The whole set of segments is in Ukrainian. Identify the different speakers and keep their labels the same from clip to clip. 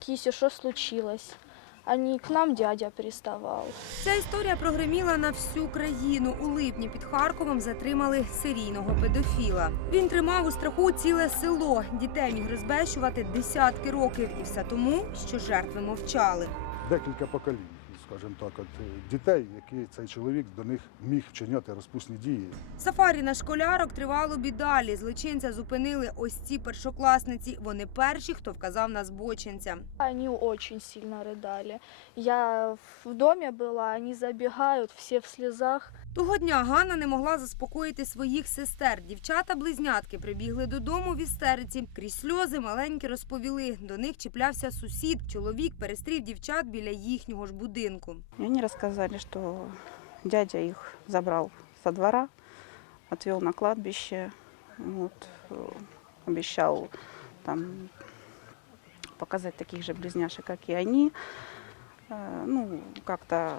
Speaker 1: Кися, що случилось? А не к нам дядя приставав.
Speaker 2: Ця історія прогреміла на всю країну. У липні під Харковом затримали серійного педофіла. Він тримав у страху ціле село. Дітей міг розбещувати десятки років. І все тому, що жертви мовчали.
Speaker 3: Декілька поколінь, скажімо так, от дітей, які цей чоловік до них міг вчиняти розпусні дії.
Speaker 2: Сафарі на школярок тривало б і далі. Злочинця зупинили ось ці першокласниці. Вони перші, хто вказав на збочинця.
Speaker 1: Они очень сильно рыдали. Я в доме была, они забегают, все в слезах.
Speaker 2: Того дня Ганна не могла заспокоїти своїх сестер. Дівчата-близнятки прибігли додому в істериці. Крізь сльози маленькі розповіли. До них чіплявся сусід. Чоловік перестрів дівчат біля їхнього ж будинку.
Speaker 4: И они рассказали, что дядя их забрал со двора, отвел на кладбище, вот, обещал там показать таких же близняшек, как и они, ну, как-то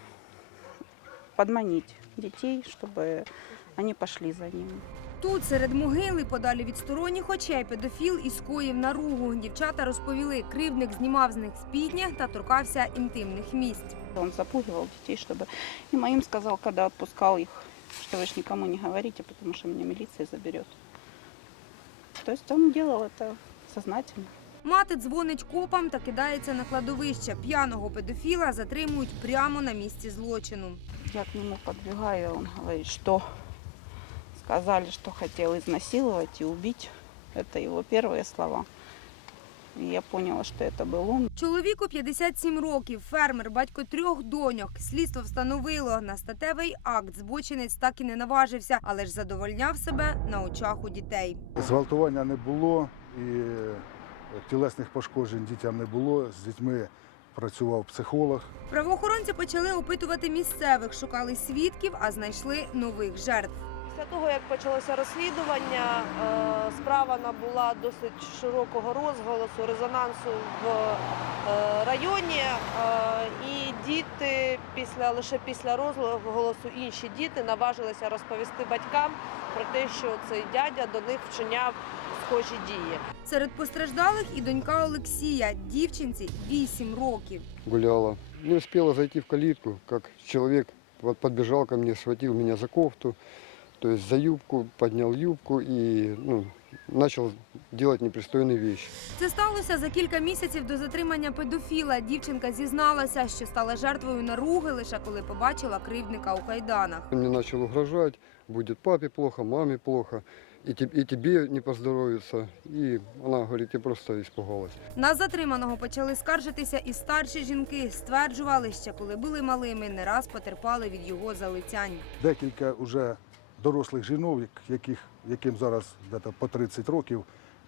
Speaker 4: подманить детей, чтобы они пошли за ним.
Speaker 2: Тут, серед могили, подалі від сторонніх очей, педофіл і скоїв наругу. Дівчата розповіли, кривдник знімав з них спідня та торкався інтимних місць.
Speaker 4: Он запугивал детей, чтобы... И моим сказал, когда отпускал их, что вы ж никому не говорите, потому что меня милиция заберет. То есть он делал это сознательно.
Speaker 2: Мати дзвонить копам та кидається на кладовище. П'яного педофіла затримують прямо на місці злочину.
Speaker 4: Я к нему подбегаю, он говорит, что сказали, что хотел изнасиловать и убить. Это его первые слова. И я поняла, что это был он.
Speaker 2: Чоловіку 57 років, фермер, батько 3 доньок. Слідство встановило, на статевий акт збочинець так і не наважився, але ж задовольняв себе на очах у дітей.
Speaker 3: Зґвалтування не було і тілесних пошкоджень дітям не було. З дітьми працював психолог.
Speaker 2: Правоохоронці почали опитувати місцевих, шукали свідків, а знайшли нових жертв.
Speaker 5: Після того, як почалося розслідування, справа набула досить широкого розголосу, резонансу в районі. І діти, лише після розголосу інші діти наважилися розповісти батькам про те, що цей дядя до них вчиняв схожі дії.
Speaker 2: Серед постраждалих і донька Олексія, дівчинці 8 років.
Speaker 6: Гуляла. Не успела зайти в калитку, как человек подбежал ко мне, схватил меня за кофту, то есть за юбку, поднял юбку и начал делать непристойные вещи.
Speaker 2: Це сталося за кілька місяців до затримання педофіла. Дівчинка зізналася, що стала жертвою наруги лише коли побачила кривдника у кайданах.
Speaker 6: Он мне начал угрожать, будет папе плохо, маме плохо, и тебе не поздоровится. И она говорит, я просто испугалась.
Speaker 2: На затриманого почали скаржитися і старші жінки. Стверджували, що коли були малими, не раз потерпали від його залицянь.
Speaker 3: Декілька вже дорослих жінок, яким зараз десь по 30 років,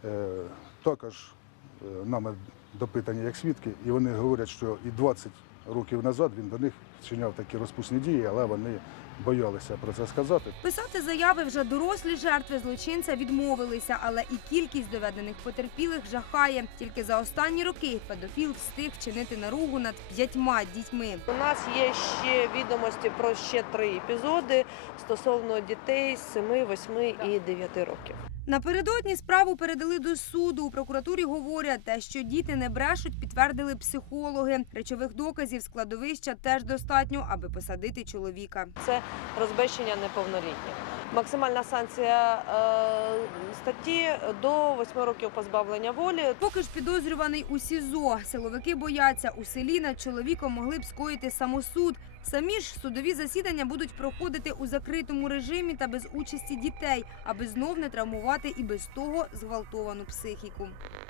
Speaker 3: також нами допитані як свідки, і вони говорять, що і 20 років назад він до них вчиняв такі розпусні дії, але вони боялися про це сказати.
Speaker 2: Писати заяви вже дорослі жертви злочинця відмовилися, але і кількість доведених потерпілих жахає. Тільки за останні роки педофіл встиг вчинити наругу над 5 дітьми.
Speaker 5: У нас є ще відомості про ще 3 епізоди стосовно дітей з 7, 8 і 9 років.
Speaker 2: Напередодні справу передали до суду. У прокуратурі говорять, те, що діти не брешуть, підтвердили психологи. Речових доказів з кладовища теж достатньо, аби посадити чоловіка.
Speaker 5: Це розбещення неповнолітніх. Максимальна санкція статті до 8 років позбавлення волі.
Speaker 2: Поки ж підозрюваний у СІЗО. Силовики бояться, у селі над чоловіком могли б скоїти самосуд. Самі ж судові засідання будуть проходити у закритому режимі та без участі дітей, аби знов не травмувати і без того зґвалтовану психіку.